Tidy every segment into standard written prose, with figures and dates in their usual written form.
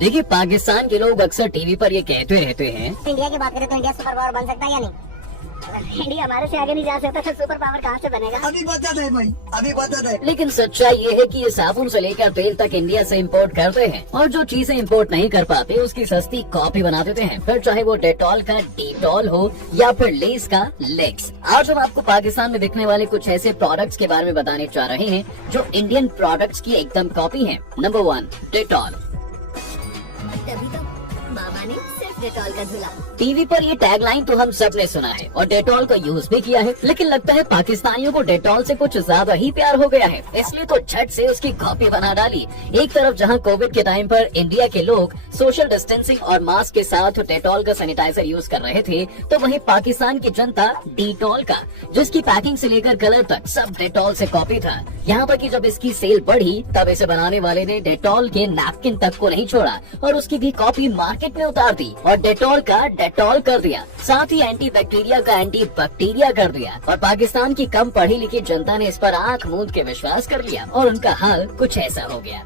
देखिए, पाकिस्तान के लोग अक्सर टीवी पर ये कहते रहते हैं इंडिया की बात करें तो इंडिया सुपर पावर बन सकता है या नहीं? इंडिया हमारे से आगे नहीं जा सकता तो सुपर पावर कहाँ से बनेगा? अभी बता दे भाई, अभी बता दे। लेकिन सच्चाई ये है कि ये साबुन से लेकर तेल तक इंडिया से इंपोर्ट करते हैं, और जो चीजें इंपोर्ट नहीं कर पाते उसकी सस्ती कॉपी बना देते हैं, फिर चाहे वो डेटॉल का डीटॉल हो या फिर लेस का लेक्स। आज हम आपको पाकिस्तान में बिकने वाले कुछ ऐसे प्रोडक्ट्स के बारे में बताने जा रहे हैं जो इंडियन प्रोडक्ट्स की एकदम कॉपी हैं। Number 1, Dettol. तभी तो मामा ने सिर्फ डेटॉल का धुला। टीवी पर ये टैगलाइन तो हम सब ने सुना है और डेटॉल का यूज भी किया है, लेकिन लगता है पाकिस्तानियों को डेटॉल से कुछ ज्यादा ही प्यार हो गया है, इसलिए तो झट से उसकी कॉपी बना डाली। एक तरफ जहां कोविड के टाइम पर इंडिया के लोग सोशल डिस्टेंसिंग और मास्क के साथ डेटॉल का सैनिटाइजर यूज कर रहे थे, तो वहीं पाकिस्तान की जनता डीटॉल का, जिसकी पैकिंग से लेकर कलर तक सब डेटॉल से कॉपी था। यहाँ पर कि जब इसकी सेल बढ़ी तब इसे बनाने वाले ने डेटॉल के नैपकिन तक को नहीं छोड़ा और उसकी भी कॉपी मार्केट में उतार दी और डेटॉल का डेटॉल कर दिया, साथ ही एंटी बैक्टीरिया का एंटी बैक्टीरिया कर दिया। और पाकिस्तान की कम पढ़ी लिखी जनता ने इस पर आंख मूंद के विश्वास कर लिया और उनका हाल कुछ ऐसा हो गया।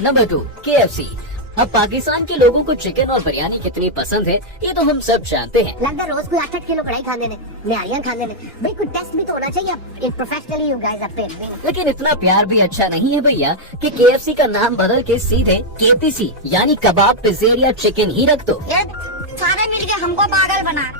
Number 2, KFC। अब पाकिस्तान के लोगों को चिकन और बिरयानी कितनी पसंद है ये तो हम सब जानते हैं। लगता है रोज कोई 8-8 किलो कढ़ाई खाने ने, निहारियां खाने ने। भाई कोई टेस्ट भी तो होना चाहिए। Professionally you guys are paid. लेकिन इतना प्यार भी अच्छा नहीं है भैया कि KFC का नाम बदल के सीधे KPC यानी कबाब पिज़्ज़ेरिया चिकन ही रख दो। यार सारे मिलके हमको पागल बना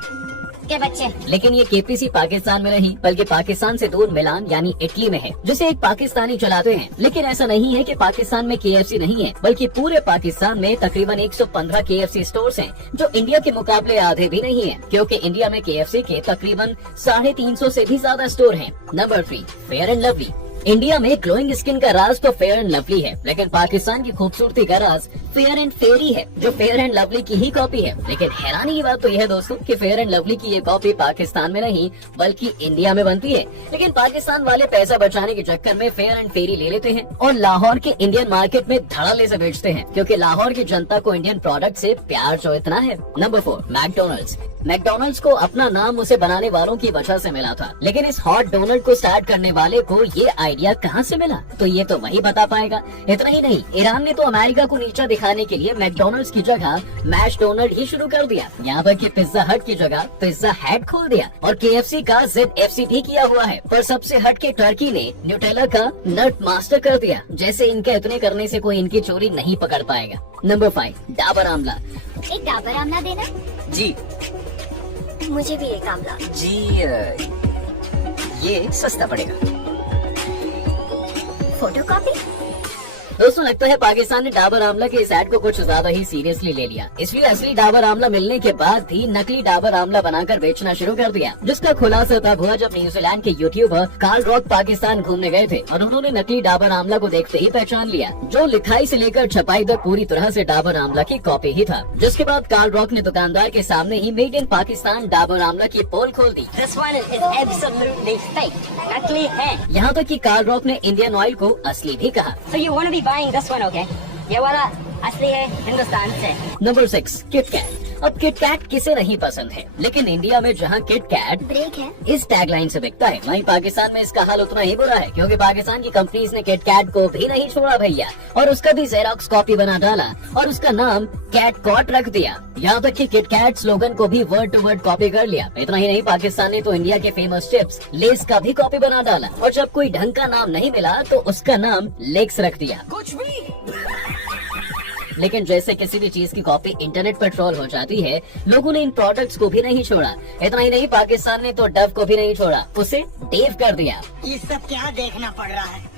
के बच्चे। लेकिन ये KPC पाकिस्तान में नहीं बल्कि पाकिस्तान से दूर मिलान यानी इटली में है, जिसे एक पाकिस्तानी चलाते हैं। लेकिन ऐसा नहीं है कि पाकिस्तान में KFC नहीं है, बल्कि पूरे पाकिस्तान में तकरीबन 115 KFC स्टोर्स हैं, जो इंडिया के मुकाबले आधे भी नहीं है, क्योंकि इंडिया में KFC के तकरीबन 350 से भी ज्यादा स्टोर हैं। Number 3, fair and lovely. India में ग्लोइंग स्किन का राज तो फेयर एंड लवली है, लेकिन पाकिस्तान की खूबसूरती का राज फेयर एंड फेरी है, जो फेयर एंड लवली की ही कॉपी है। लेकिन हैरानी की बात तो यह है दोस्तों कि फेयर एंड लवली की ये कॉपी पाकिस्तान में नहीं बल्कि इंडिया में बनती है। लेकिन पाकिस्तान वाले पैसा बचाने के चक्कर में फेयर एंड फेरी ले लेते हैं और लाहौर के इंडियन मार्केट में धड़ल्ले से बेचते हैं, क्योंकि लाहौर की जनता को इंडियन प्रोडक्ट से प्यार जो इतना है। Number 4, McDonald's. मैकडोनल्ड्स को अपना नाम उसे बनाने वालों की वजह से मिला था, लेकिन इस हॉट डोनल्ड को स्टार्ट करने वाले को ये आइडिया कहाँ से मिला तो ये तो वही बता पाएगा। इतना ही नहीं, ईरान ने तो अमेरिका को नीचा दिखाने के लिए मैकडोनल्ड्स की जगह मैश डोनल्ड ही शुरू कर दिया। यहाँ पर कि पिज्जा हट की जगह पिज्जा हैट खोल दिया और KFC का ZFCT किया हुआ है। पर सबसे हट के टर्की ने न्यूटेला का नट मास्टर कर दिया। जैसे इनके इतने करने से कोई इनकी चोरी नहीं पकड़ पाएगा। नंबर 5, डाबर आमला। एक डाबर आमला देना जी मुझे भी एक आमला। जी ये सस्ता पड़ेगा। फोटोकॉपी। दोस्तों, लगता है पाकिस्तान ने डाबर आमला के इस ऐड को कुछ ज्यादा ही सीरियसली ले लिया, इसलिए असली डाबर आमला मिलने के बाद भी नकली डाबर आमला बनाकर बेचना शुरू कर दिया, जिसका खुलासा तब हुआ जब न्यूजीलैंड के यूट्यूबर कार्ल रॉक पाकिस्तान घूमने गए थे और उन्होंने नकली डाबर आमला को देखते ही पहचान लिया, जो लिखाई से लेकर छपाई तक पूरी तरह से डाबर आमला की कॉपी ही था। जिसके बाद कार्ल रॉक ने दुकानदार के सामने he made in Pakistan Dabur Amla की पोल खोल दी। This one is absolutely fake. नकली है। यहाँ तक कि कार्ल रॉक ने इंडियन ऑयल को असली भी कहा। So you want to be buying this one, okay? ये वाला असली है हिंदुस्तान से। Number 6, KitKat. अब किटकैट किसे नहीं पसंद है, लेकिन इंडिया में जहाँ किटकैट ब्रेक है इस टैगलाइन से बिकता है, वहीं पाकिस्तान में इसका हाल उतना ही बुरा है, क्योंकि पाकिस्तान की कंपनीज ने किटकैट को भी नहीं छोड़ा भैया और उसका भी जेरोक्स कॉपी बना डाला और उसका नाम कैटकॉट रख दिया। यहाँ तक कि किटकैट स्लोगन को भी वर्ड टू वर्ड कॉपी कर लिया। इतना ही नहीं, पाकिस्तान ने तो इंडिया के फेमस चिप्स लेस का भी कॉपी बना डाला और जब कोई ढंग का नाम नहीं मिला तो उसका नाम लेक्स रख दिया। कुछ भी। लेकिन जैसे किसी भी चीज की कॉपी इंटरनेट पर ट्रोल हो जाती है, लोगों ने इन प्रोडक्ट्स को भी नहीं छोड़ा। इतना ही नहीं, पाकिस्तान ने तो डव को भी नहीं छोड़ा, उसे डेव कर दिया। ये सब क्या देखना पड़ रहा है?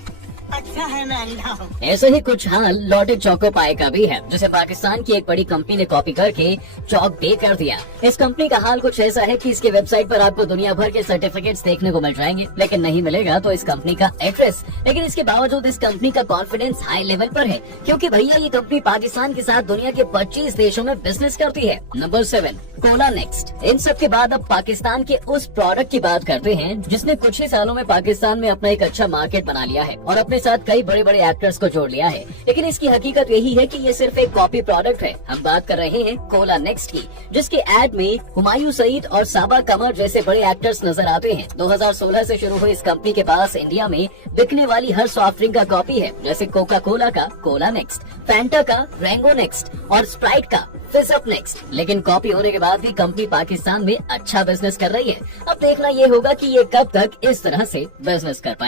अच्छा है मैं अंधा हूँ। ऐसे ही कुछ हाल लॉटेड चौको पाए का भी है, जिसे पाकिस्तान की एक बड़ी कंपनी ने कॉपी करके चौक डे कर दिया। इस कंपनी का हाल कुछ ऐसा है कि इसके वेबसाइट पर आपको दुनिया भर के सर्टिफिकेट्स देखने को मिल जाएंगे, लेकिन नहीं मिलेगा तो इस कंपनी का एड्रेस। लेकिन इसके बावजूद इस कंपनी का कॉन्फिडेंस हाई लेवल पर है, क्योंकि भैया ये कंपनी पाकिस्तान के साथ दुनिया के 25 देशों में बिजनेस करती है। Number 7, Cola next. इन सब के बाद अब पाकिस्तान के उस प्रोडक्ट की बात करते हैं जिसने कुछ ही सालों में पाकिस्तान में अपना एक अच्छा मार्केट बना लिया है और अपने साथ कई बड़े बड़े एक्टर्स को जोड़ लिया है। लेकिन इसकी हकीकत यही है कि ये सिर्फ एक कॉपी प्रोडक्ट है। हम बात कर रहे हैं कोला नेक्स्ट की, जिसके एड में हुमायूं सईद और साबा कमर जैसे बड़े एक्टर्स नजर आते हैं। 2016 से शुरू हुई इस कंपनी के पास इंडिया में बिकने वाली हर सॉफ्ट ड्रिंक का कॉपी है, जैसे कोका कोला का कोला नेक्स्ट, फैंटा का रेंगो नेक्स्ट और स्प्राइट का फिज अप नेक्स्ट। लेकिन कॉपी होने के बाद भी कंपनी पाकिस्तान में अच्छा बिजनेस कर रही है। अब देखना ये होगा कि ये कब तक इस तरह से बिजनेस कर पाए।